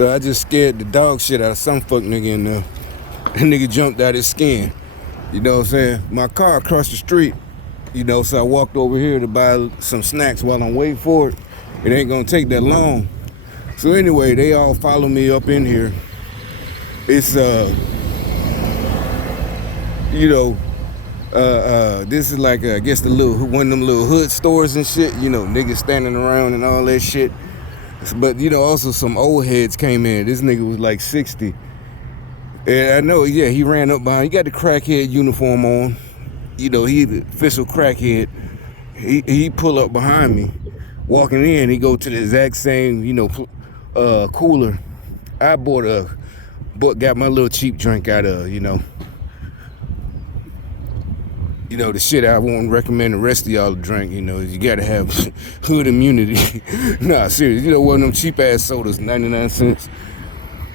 So I just scared the dog shit out of some fuck nigga in there. That nigga jumped out his skin. You know what I'm saying? My car across the street, you know, so I walked over here to buy some snacks while I'm waiting for it. It ain't gonna take that long. So anyway, they all follow me up in here. It's you know, this is like I guess one of them little hood stores and shit. You know, niggas standing around and all that shit. But you know, also some old heads came in. This nigga was like 60. And I know, yeah, he ran up behind. He got the crackhead uniform on. You know, he the official crackhead. He pull up behind me, walking in. He go to the exact same, you know, cooler I got my little cheap drink out of, you know. You know, the shit I won't recommend the rest of y'all to drink, you know, you gotta have hood immunity. Nah, serious, you know, one of them cheap ass sodas, 99 cents.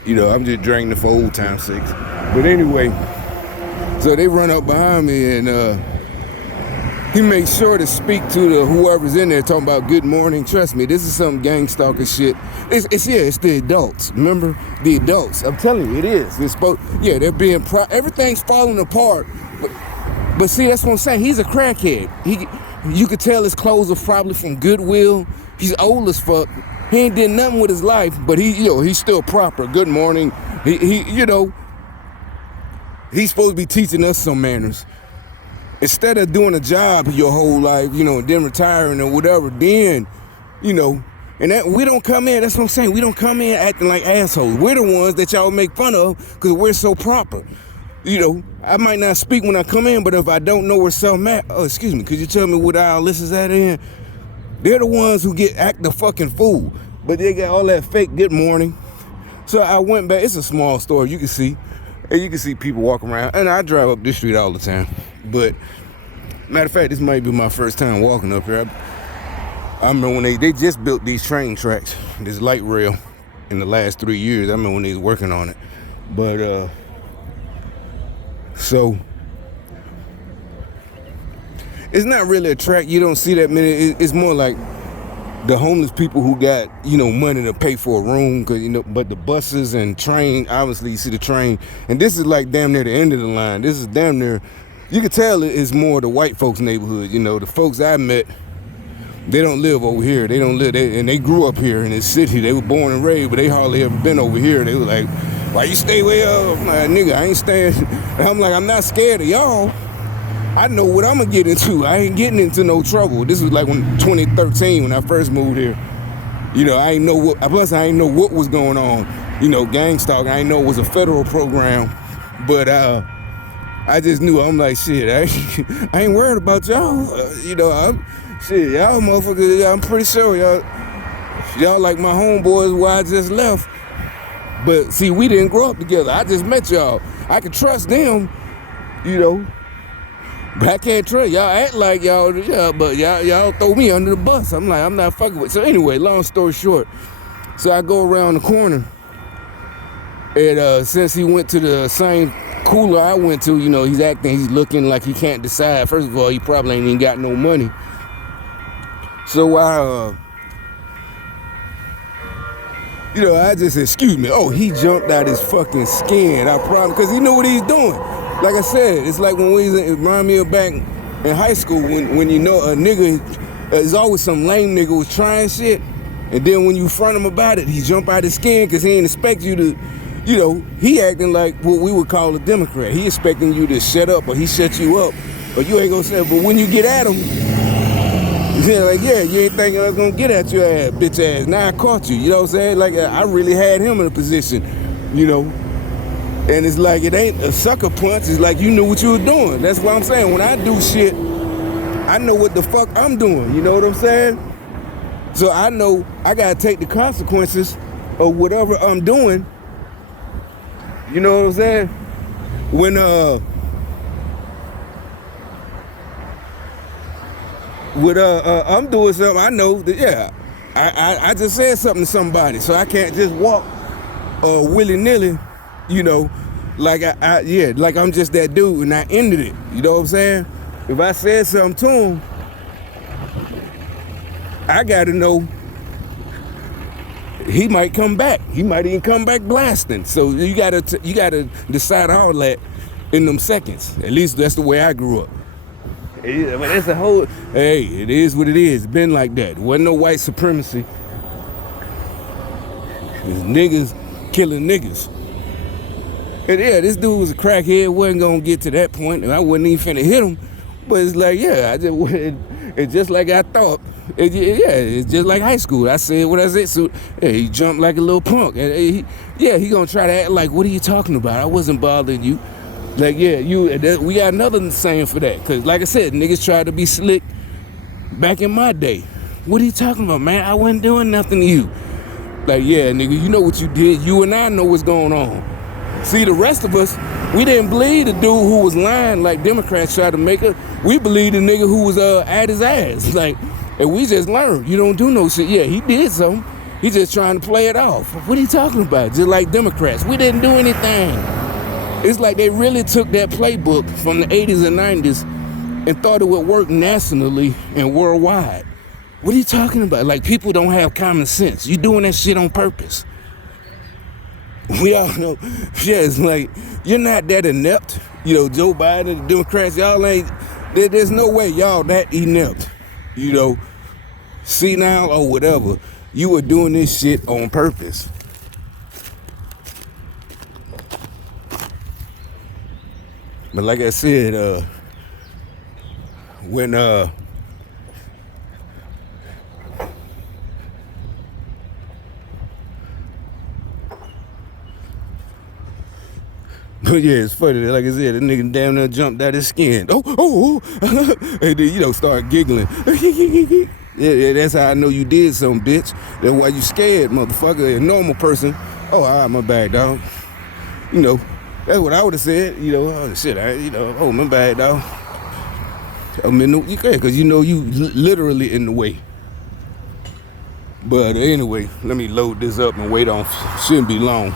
You know, I'm just drinking it for old time's sake. But anyway, so they run up behind me and he makes sure to speak to the whoever's in there talking about good morning. Trust me, this is some gang stalker shit. It's the adults. Remember? The adults. I'm telling you, it is. They're being everything's falling apart. But see, that's what I'm saying. He's a crackhead. You could tell his clothes are probably from Goodwill. He's old as fuck. He ain't did nothing with his life, but he's still proper. Good morning. You know, he's supposed to be teaching us some manners. Instead of doing a job your whole life, you know, and then retiring or whatever, then, you know, and that we don't come in, that's what I'm saying, we don't come in acting like assholes. We're the ones that y'all make fun of because we're so proper. You know, I might not speak when I come in, but if I don't know where something at, oh, excuse me, could you tell me what aisle this is at in? They're the ones who act the fucking fool, but they got all that fake good morning. So I went back. It's a small store, you can see. And you can see people walking around. And I drive up this street all the time. But, matter of fact, this might be my first time walking up here. I remember when they just built these train tracks, this light rail, in the last 3 years. I remember when they was working on it. But, so... it's not really a track. You don't see that many. It's more like the homeless people who got, you know, money to pay for a room, cause you know. But the buses and train, obviously, you see the train, and this is like damn near the end of the line. This is damn near. You can tell it's more the white folks' neighborhood. You know, the folks I met, they don't live over here. They don't live, and they grew up here in this city. They were born and raised, but they hardly ever been over here. They were like, "Why you stay way up?" I'm like, nigga, I ain't staying. And I'm like, I'm not scared of y'all. I know what I'm gonna get into. I ain't getting into no trouble. This was like when 2013 when I first moved here. You know, I ain't know what was going on. You know, gang stalking. I ain't know it was a federal program, but I just knew. I'm like, shit. I ain't worried about y'all. You know, y'all motherfuckers. I'm pretty sure y'all like my homeboys where I just left. But see, we didn't grow up together. I just met y'all. I could trust them. You know. But I can't trust y'all. Act like y'all, yeah, but y'all throw me under the bus. I'm like, I'm not fucking with. So anyway, long story short, so I go around the corner, and since he went to the same cooler I went to, you know, he's looking like he can't decide. First of all, he probably ain't even got no money. So I just, excuse me. Oh, he jumped out his fucking skin. I promise, because he knew what he's doing. Like I said, it's like when it remind me of back in high school when you know a nigga, there's always some lame nigga was trying shit, and then when you front him about it, he jump out his skin because he ain't expect you to, you know, he acting like what we would call a Democrat. He expecting you to shut up, or he shut you up, or you ain't gonna say. But when you get at him, yeah, like, yeah, you ain't thinking I was gonna get at your ass, bitch ass. Now I caught you. You know what I'm saying? Like I really had him in a position, you know. And it's like, it ain't a sucker punch. It's like you knew what you were doing. That's what I'm saying. When I do shit, I know what the fuck I'm doing. You know what I'm saying? So I know I gotta take the consequences of whatever I'm doing. You know what I'm saying? When I'm doing something, I know that, yeah, I just said something to somebody, so I can't just walk willy-nilly. You know, like like I'm just that dude, and I ended it. You know what I'm saying? If I said something to him, I gotta know he might come back. He might even come back blasting. So you gotta decide all that in them seconds. At least that's the way I grew up. But that's a whole. Hey, it is what it is. It's been like that. There wasn't no white supremacy. It's niggas killing niggas. And yeah, this dude was a crackhead. Wasn't gonna get to that point, and I wasn't even finna hit him. But it's like, yeah, I just went. It's just like I thought. It's just like high school. I said what I said. So yeah, he jumped like a little punk. And he gonna try to act like, what are you talking about? I wasn't bothering you. Like, yeah, we got another saying for that. Cause like I said, niggas tried to be slick back in my day. What are you talking about, man? I wasn't doing nothing to you. Like, yeah, nigga, you know what you did. You and I know what's going on. See, the rest of us, we didn't believe the dude who was lying like Democrats tried to make us. We believed the nigga who was at his ass. Like, and we just learned, you don't do no shit. Yeah, he did something. He just trying to play it off. What are you talking about? Just like Democrats. We didn't do anything. It's like they really took that playbook from the 80s and 90s and thought it would work nationally and worldwide. What are you talking about? Like, people don't have common sense. You doing that shit on purpose. We all know, yeah, it's like, you're not that inept. You know, Joe Biden, the Democrats, y'all ain't, there's no way y'all that inept. You know, senile or whatever. You were doing this shit on purpose. But like I said, when but yeah, it's funny. Like I said, the nigga damn near jumped out his skin. Oh, and then, start giggling. Yeah, that's how I know you did something, bitch. That's why you scared, motherfucker. A normal person, all right, my bad, dog. That's what I would have said. Oh shit, oh my bad, dog. I'm in the, because you literally in the way. But anyway, let me load this up and wait on. Shouldn't be long.